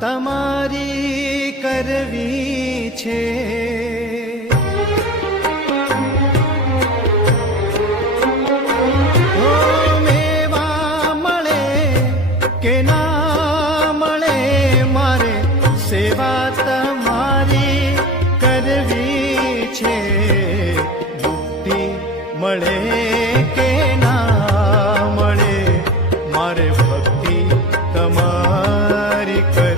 તમારી કરવી છે. ઓ મેવા મળે કે ના મળે, મારે સેવા